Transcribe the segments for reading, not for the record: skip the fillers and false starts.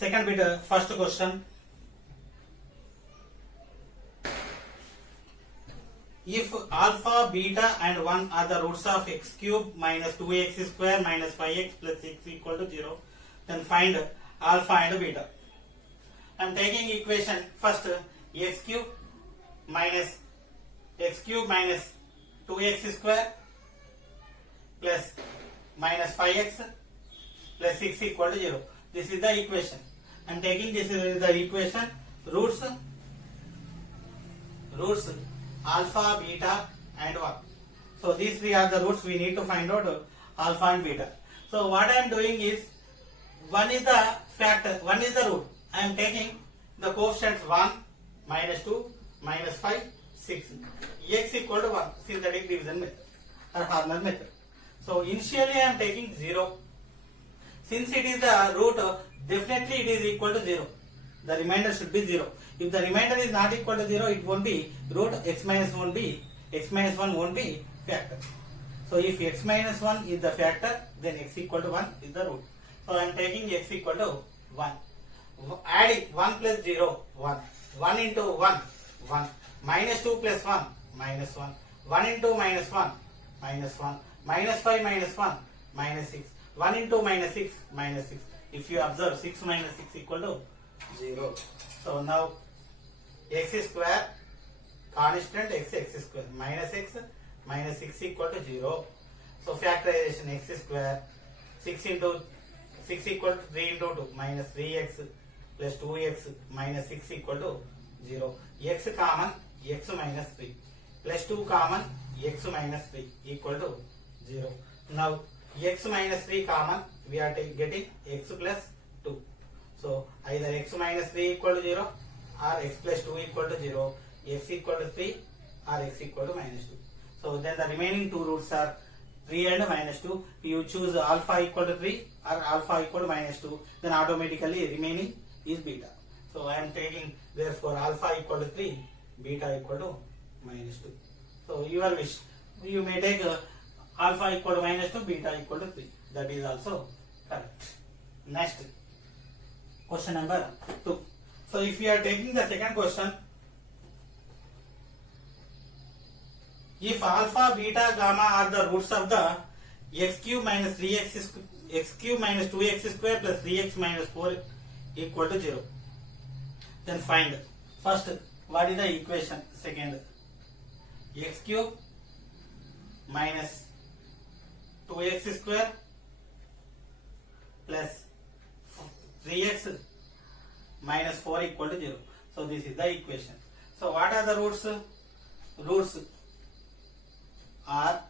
Second bit, first question. If alpha, beta and 1 are the roots of x cube minus 2x square minus 5x plus 6 equal to 0, then find alpha and beta. I am taking equation first, x cube minus 2x square plus minus 5x plus 6 equal to 0. This is the equation. I am taking this is the equation, roots alpha, beta and 1. So these three are the roots. We need to find out alpha and beta. So what I am doing is, 1 is the factor, 1 is the root. I am taking the coefficients 1, minus 2, minus 5, 6. X equal to 1, synthetic division method or Horner method. So initially I am taking 0. Since it is the root, definitely it is equal to 0. The remainder should be 0. If the remainder is not equal to 0, it won't be root, x minus 1 won't be factor. So if x minus 1 is the factor, then x equal to 1 is the root. So I am taking x equal to 1. Adding 1 plus 0, 1. 1 into 1, 1. Minus 2 plus 1, minus 1. 1 into minus 1, minus 1. Minus 5 minus 1, minus 6. 1 into minus 6, minus 6. If you observe, 6 minus 6 equal to 0. So now x square constant x square minus 6 equal to 0. So factorization x square 6 into 6 equal to 3 into 2 minus 3x plus 2x minus 6 equal to 0. X common, x minus 3 plus 2 common, x minus 3 equal to 0. Now x minus 3 common, we are getting x plus 2. So either x minus 3 equal to 0 or x plus 2 equal to 0, x equal to 3 or x equal to minus 2. So then the remaining two roots are 3 and minus 2. You choose alpha equal to 3 or alpha equal to minus 2, then automatically remaining is beta. So I am taking therefore alpha equal to 3, beta equal to minus 2. So your wish. You may take alpha equal to minus 2, beta equal to 3. That is also correct. Next, question number 2. So if you are taking the second question, if alpha, beta, gamma are the roots of the x cube minus 3x x cube minus 2x square plus 3x minus 4 equal to 0, then find first what is the equation. Second, x cube minus 2x square plus 3x minus 4 equal to 0. So this is the equation. So what are the roots? Roots are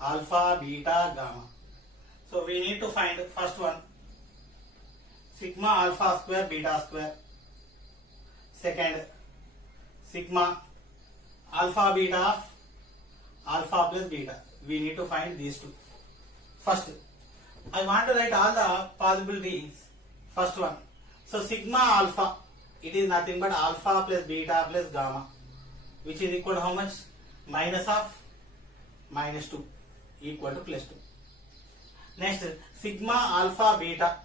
alpha, beta, gamma. So we need to find first one, sigma alpha square beta square. Second, sigma alpha beta of alpha plus beta. We need to find these two. First, I want to write all the possibilities. First one. So sigma alpha, it is nothing but alpha plus beta plus gamma, which is equal to how much? Minus of minus 2 equal to plus 2. Next, sigma alpha beta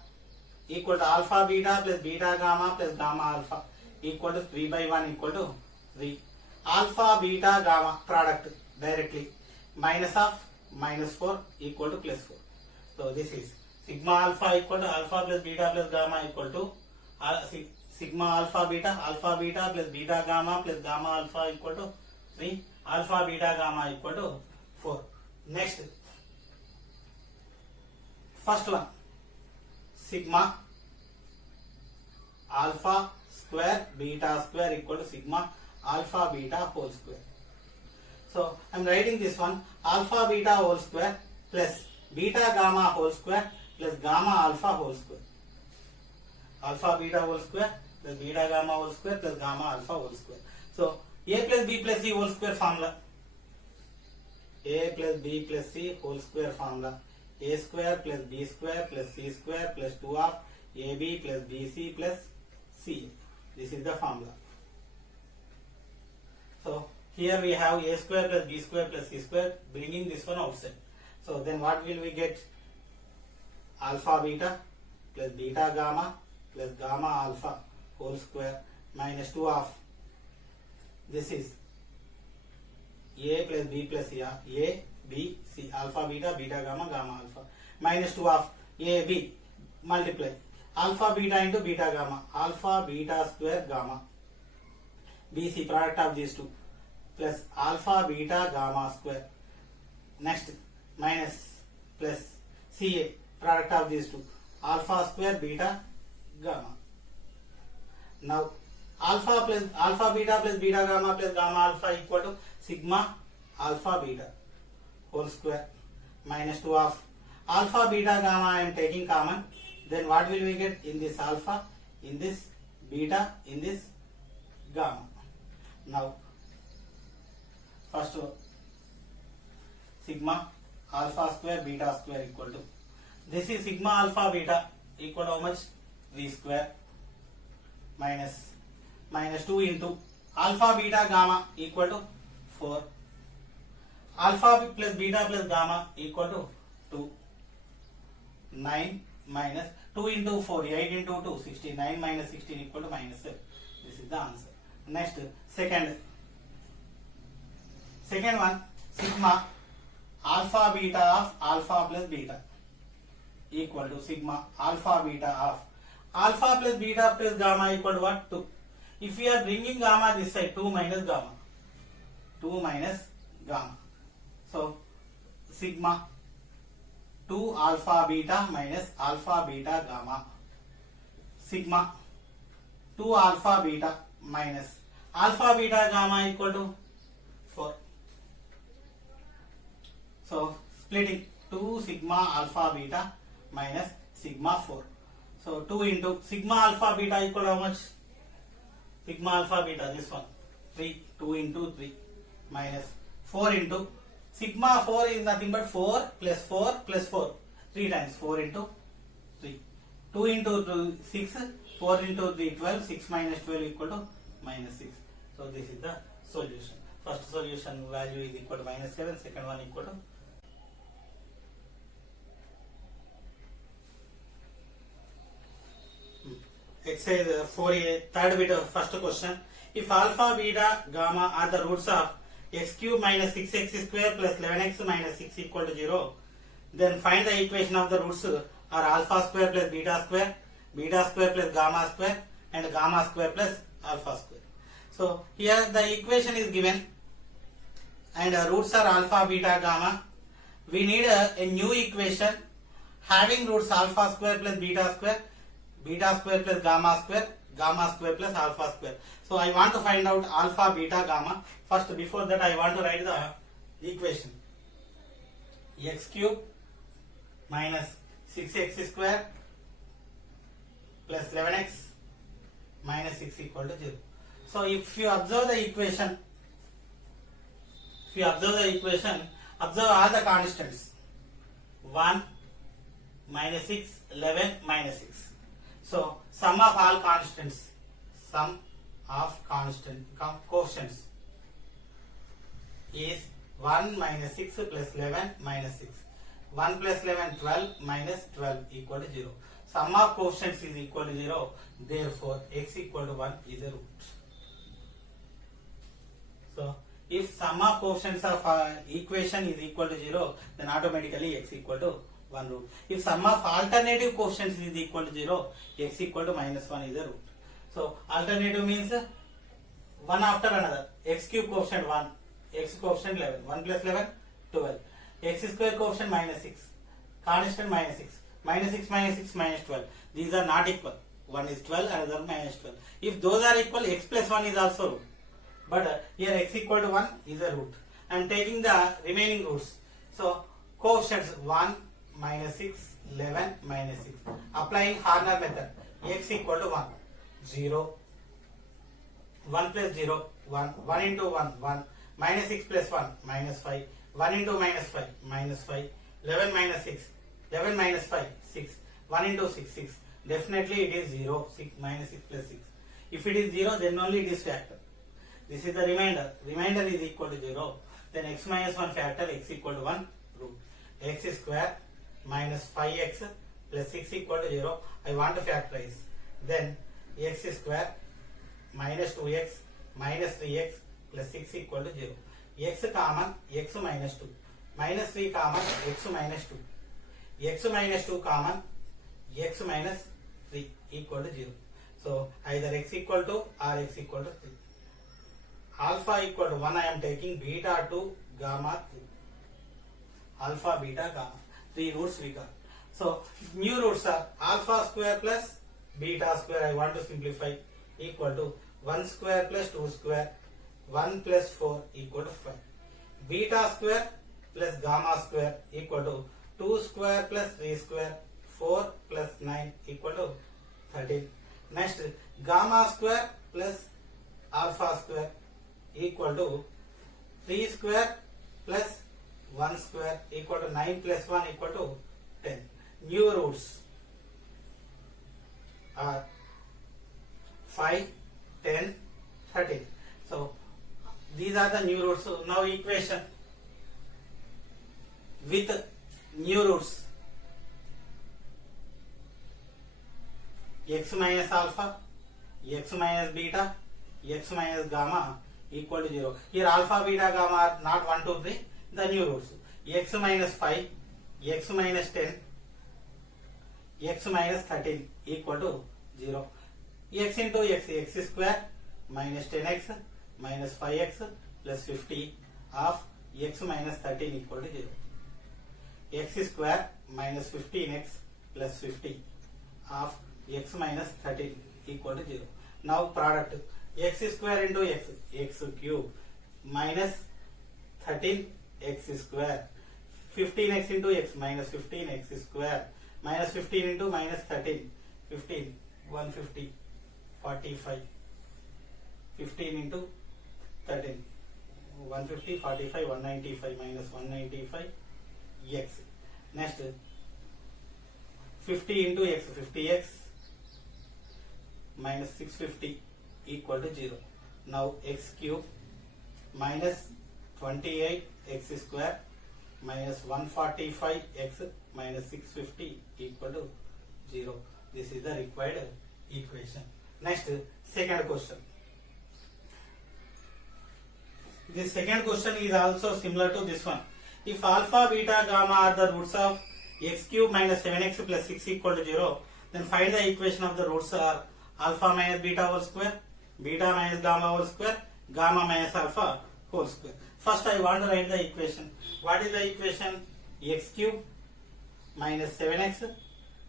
equal to alpha beta plus beta gamma plus gamma alpha equal to 3 by 1 equal to 3. Alpha beta gamma product directly, minus of minus 4 equal to plus 4. So this is sigma alpha equal to alpha plus beta plus gamma equal to sigma alpha beta plus beta gamma plus gamma alpha equal to 3, alpha beta gamma equal to 4. Next, first one, sigma alpha square beta square equal to sigma alpha beta whole square. So I am writing this one, alpha beta whole square plus beta gamma whole square plus gamma alpha whole square. Alpha beta whole square plus beta gamma whole square plus gamma alpha whole square. So a plus b plus c whole square formula. A plus b plus c whole square formula. A square plus b square plus c square plus 2 of ab plus bc plus c. This is the formula. So here we have a square plus b square plus c square, bringing this one outside. So then what will we get? Alpha beta plus beta gamma plus gamma alpha whole square minus 2 of this is a plus b plus c, a b c, alpha beta, beta gamma, gamma alpha, minus 2 of a b, multiply alpha beta into beta gamma, alpha beta square gamma, b c, product of these two, plus alpha beta gamma square, next minus plus ca, product of these two, alpha square beta gamma. Now alpha beta plus beta gamma plus gamma alpha equal to sigma alpha beta whole square minus 2 of alpha beta gamma. I am taking common, then what will we get? In this alpha, in this beta, in this gamma. Now first sigma alpha square beta square equal to, this is sigma alpha beta equal to how much? V square minus 2 into alpha beta gamma equal to 4, alpha plus beta plus gamma equal to 2, 9 minus 2 into 4, 8 into 2, 69 minus 16 equal to minus 7. This is the answer. Next, second one, sigma alpha beta of alpha plus beta equal to sigma alpha beta of alpha plus beta plus gamma equal to what? 2. If we are bringing gamma this side, 2 minus gamma, 2 minus gamma. So sigma 2 alpha beta minus alpha beta gamma, sigma 2 alpha beta minus alpha beta gamma equal to 4. So splitting 2 sigma alpha beta minus sigma 4. So 2 into sigma alpha beta equal to how much? Sigma alpha beta, this one, 3, 2 into 3 minus 4 into sigma 4 is nothing but 4 plus 4 plus 4, 3 times 4 into 3, 2 into 2, 6, 4 into 3, 12, 6 minus 12 equal to minus 6. So this is the solution. First solution value is equal to minus 7, second one equal to exercise 4a, third bit of first question. If alpha, beta, gamma are the roots of x cube minus 6x square plus 11x minus 6 equal to 0, then find the equation of the roots are alpha square plus beta square plus gamma square, and gamma square plus alpha square. So here the equation is given and roots are alpha, beta, gamma. We need a new equation having roots alpha square plus beta square plus gamma square plus alpha square. So I want to find out alpha, beta, gamma. First, before that, I want to write the equation. X cube minus 6x square plus 11x minus 6 equal to 0. So if you observe the equation, observe all the constants. 1, minus 6, 11, minus 6. So sum of all constants, coefficients is 1 minus 6 plus 11 minus 6. 1 plus 11, 12 minus 12 equal to 0. Sum of coefficients is equal to 0. Therefore, x equal to 1 is a root. So, if sum of coefficients of equation is equal to 0, then automatically x equal to 1 root. If sum of alternative coefficients is equal to 0, x equal to minus 1 is a root. So, alternative means one after another. X cube coefficient 1, x coefficient 11, 1 plus 11, 12. X square coefficient minus 6, constant minus 6, minus 6 minus 6 minus 12. These are not equal. One is 12, another minus 12. If those are equal, x plus 1 is also root. But here x equal to 1 is a root. I am taking the remaining roots. So, coefficients 1, minus 6, 11, minus 6. Applying Horner method, x equal to 1, 0, 1 plus 0, 1, 1 into 1, 1, minus 6 plus 1, minus 5, 1 into minus 5, minus 5, 11 minus 6, 11 minus 5, 6, 1 into 6, 6. Definitely it is 0, 6 minus 6 plus 6. If it is 0, then only it is factor. This is the remainder. Remainder is equal to 0. Then x minus 1 factor, x equal to 1 root. X square minus 5x plus 6 equal to 0. I want to factorize. then x square minus 2x minus 3x plus 6 equal to 0. X common, x minus 2. Minus 3 common, x minus 2. X minus 2 common, x minus 3 equal to 0. So either x equal to or x equal to 3. Alpha equal to 1 I am taking, beta 2, gamma 3. Alpha, beta, gamma. 3 roots we got. So new roots are alpha square plus beta square, I want to simplify, equal to 1 square plus 2 square, 1 plus 4 equal to 5. Beta square plus gamma square equal to 2 square plus 3 square, 4 plus 9 equal to 13. Next, gamma square plus alpha square equal to 3 square plus 1 square equal to 9 plus 1 equal to 10. New roots are 5, 10, 13. So these are the new roots. So now equation with new roots: x minus alpha, x minus beta, x minus gamma equal to 0. Here alpha, beta, gamma are not 1, 2, 3. The new roots: x minus 5, x minus 10, x minus 13 equal to 0. X into x, x square minus 10x minus 5x plus 50 of x minus 13 equal to 0. X square minus 15x plus 50 of x minus 13 equal to 0. Now product: x square into x, x cube, minus 13x square, 15x into x minus 15x square, minus 15 into minus 13, 15, 150, 45, 15 into 13, 150, 45, 195 minus 195 x. Next, 50 into x, 50x minus 650 equal to 0. Now x cube minus 28x square minus 145x minus 650 equal to 0. This is the required equation. Next, second question. This second question is also similar to this one. If alpha, beta, gamma are the roots of x cube minus 7x plus 6 equal to 0, then find the equation of the roots are alpha minus beta whole square, beta minus gamma whole square, gamma minus alpha whole square. First I want to write the equation. What is the equation? X cube minus 7x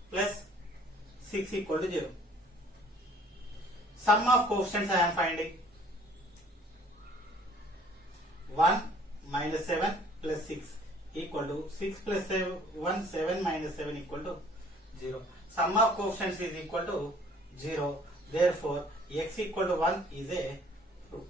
plus 6 equal to 0. Sum of coefficients I am finding. 1 minus 7 plus 6 equal to 6 plus 1, 7 minus 7 equal to 0. Sum of coefficients is equal to 0. Therefore, x equal to 1 is a root.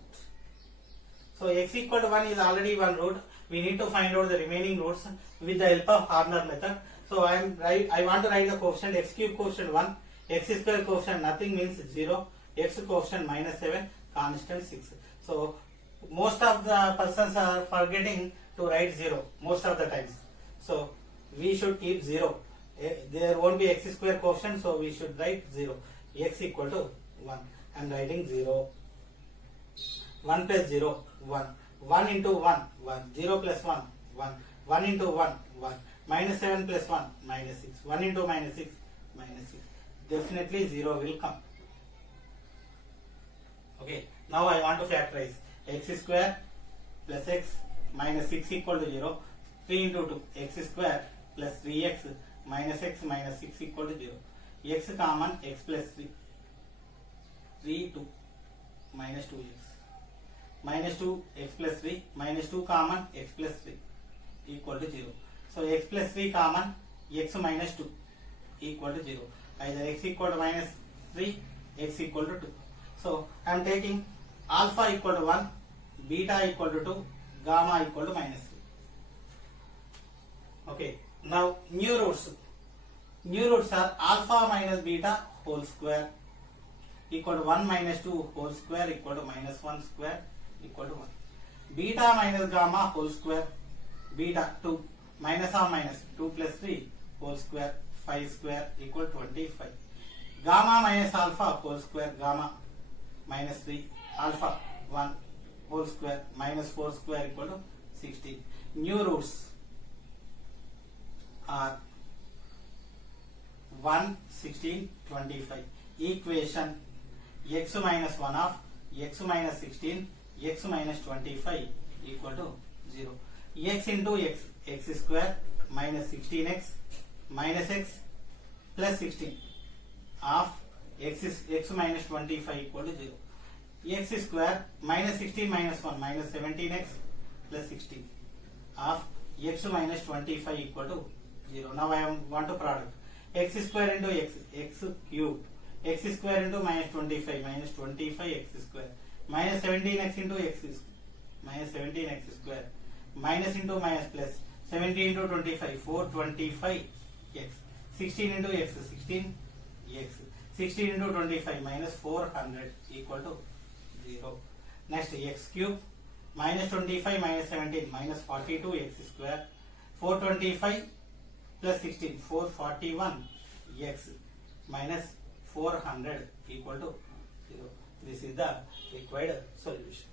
So x equal to 1 is already one root. We need to find out the remaining roots with the help of Horner method. So I want to write the coefficient: x cube coefficient 1, x square coefficient nothing means 0, x coefficient minus 7, constant 6. So most of the persons are forgetting to write 0 most of the times. So we should keep 0. There won't be x square coefficient, so we should write 0. X equal to 1. I am writing 0. 1 plus 0, 1. 1 into 1, 1. 0 plus 1, 1. 1 into 1, 1. Minus 7 plus 1, minus 6. 1 into minus 6, minus 6. Definitely 0 will come. Okay. Now I want to factorize. X square plus x minus 6 equal to 0. 3 into 2. X square plus 3x minus x minus 6 equal to 0. X common, x plus 3. 3, 2. Minus 2x. Minus 2, x plus 3. Minus 2 common, x plus 3 equal to 0. So x plus 3 common, x minus 2 equal to 0. Either x equal to minus 3, x equal to 2. So I am taking alpha equal to 1, beta equal to 2, gamma equal to minus 3. Okay. Now new roots. New roots are alpha minus beta whole square equal to 1 minus 2 whole square equal to minus 1 square equal to 1. Beta minus gamma whole square, beta 2 minus or minus 2 plus 3 whole square, 5 square equal to 25. gamma minus alpha whole square, gamma minus 3 alpha 1 whole square minus 4 square equal to 16. New roots are 1, 16, 25. Equation x minus 1 of x minus 16 x minus 25 equal to 0. X into x, x square minus 16x minus x plus 16 of x minus 25 equal to 0. X square minus 16 minus 1 minus 17x plus 16 of x minus 25 equal to 0. Now I want to product x square into x, x cube, x square into minus 25 minus 25 x square minus 17x into x minus 17x square minus into minus plus 17 into 25 425 x 16 into x 16 x 16 into 25 minus 400 equal to 0. Next x cube minus 25 minus 17 minus 42 x square 425 plus 16 441 x minus 400 equal to 0. This is the required solution.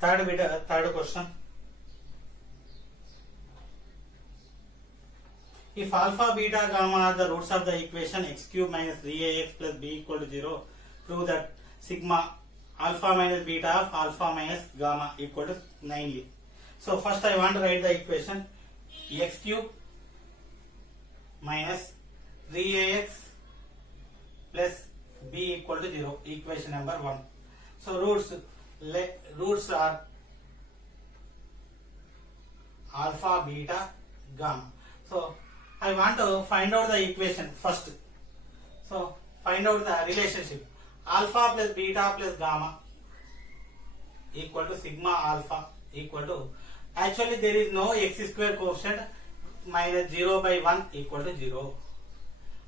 Third question. If alpha, beta, gamma are the roots of the equation x cube minus 3ax plus b equal to 0, prove that sigma alpha minus beta of alpha minus gamma equal to 9a. So first I want to write the equation x cube minus 3ax plus b equal to 0, equation number 1. So roots are alpha, beta, gamma. So I want to find out the equation first. So find out the relationship alpha plus beta plus gamma equal to sigma alpha equal to, actually there is no x square coefficient, minus 0 by 1 equal to 0.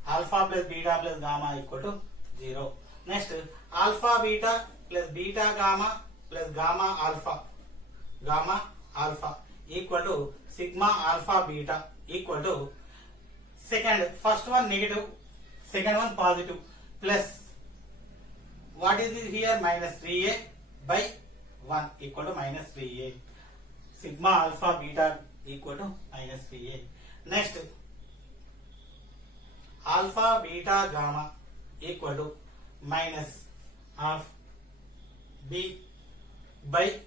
Alpha plus beta plus gamma equal to 0. Next alpha beta plus beta gamma plus gamma alpha equal to sigma alpha beta equal to, first one negative, second one positive, plus what is it here, minus 3a by 1 equal to minus 3a. Sigma alpha beta equal to minus 3a. Next alpha beta gamma equal to minus of b by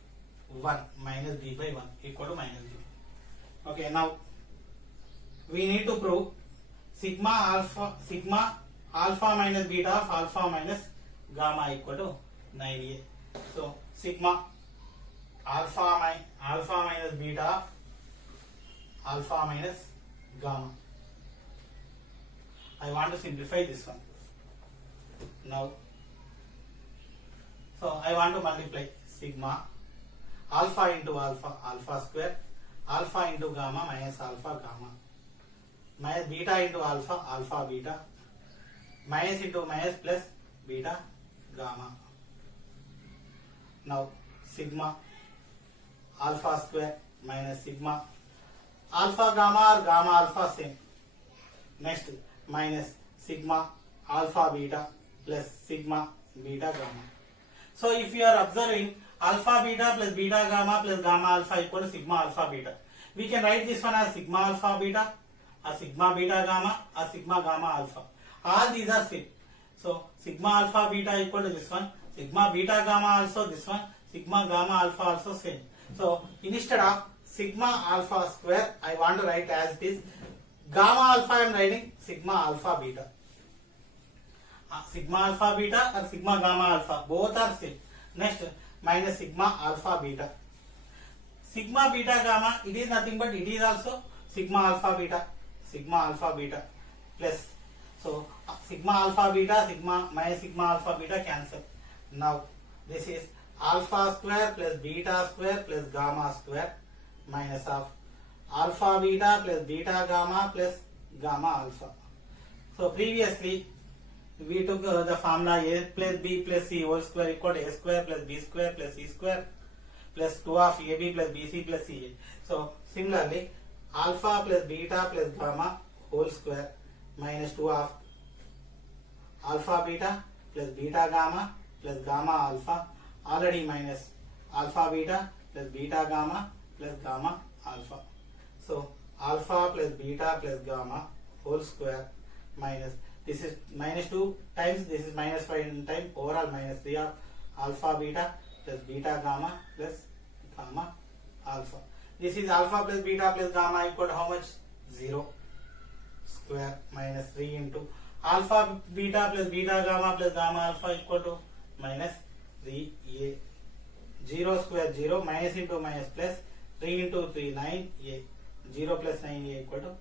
1 minus b by 1 equal to minus b. Okay, now we need to prove sigma alpha minus beta of alpha minus gamma equal to 9a. So sigma alpha minus beta of alpha minus gamma. I want to simplify this one now. So I want to multiply sigma alpha into alpha square, alpha into gamma minus alpha gamma, minus beta into alpha beta, minus into minus plus beta gamma. Now sigma alpha square minus sigma alpha gamma or gamma alpha same. Next minus sigma alpha beta plus sigma beta gamma. So if you are observing alpha beta plus beta gamma plus gamma alpha equal to sigma alpha beta, we can write this one as sigma alpha beta or sigma beta gamma or sigma gamma alpha. All these are same. So sigma alpha beta equal to this one, sigma beta gamma also this one, sigma gamma alpha also same. So instead of sigma alpha square, I want to write as it is. Gamma alpha I am writing sigma alpha beta. Sigma alpha beta or sigma gamma alpha, both are same. Next minus sigma alpha beta. Sigma beta gamma, it is nothing but it is also sigma alpha beta plus. So sigma alpha beta, sigma minus sigma alpha beta cancel. Now this is alpha square plus beta square plus gamma square minus of alpha beta plus beta gamma plus gamma alpha. So previously we took the formula a plus b plus c whole square equal to a square plus b square plus c square plus 2 of ab plus bc plus ca. So similarly alpha plus beta plus gamma whole square minus 2 of alpha beta plus beta gamma plus gamma alpha, already minus alpha beta plus beta gamma plus gamma alpha. So alpha plus beta plus gamma whole square minus, this is minus 2 times, this is minus 5 times, overall minus 3 of alpha beta plus beta gamma plus gamma alpha. This is alpha plus beta plus gamma equal to how much? 0 square minus 3 into alpha beta plus beta gamma plus gamma alpha equal to minus 3a. 0 square 0, minus into minus plus, 3 into 3 9a, 0 plus 9a equal to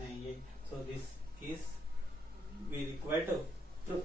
9a. So this is we require to prove.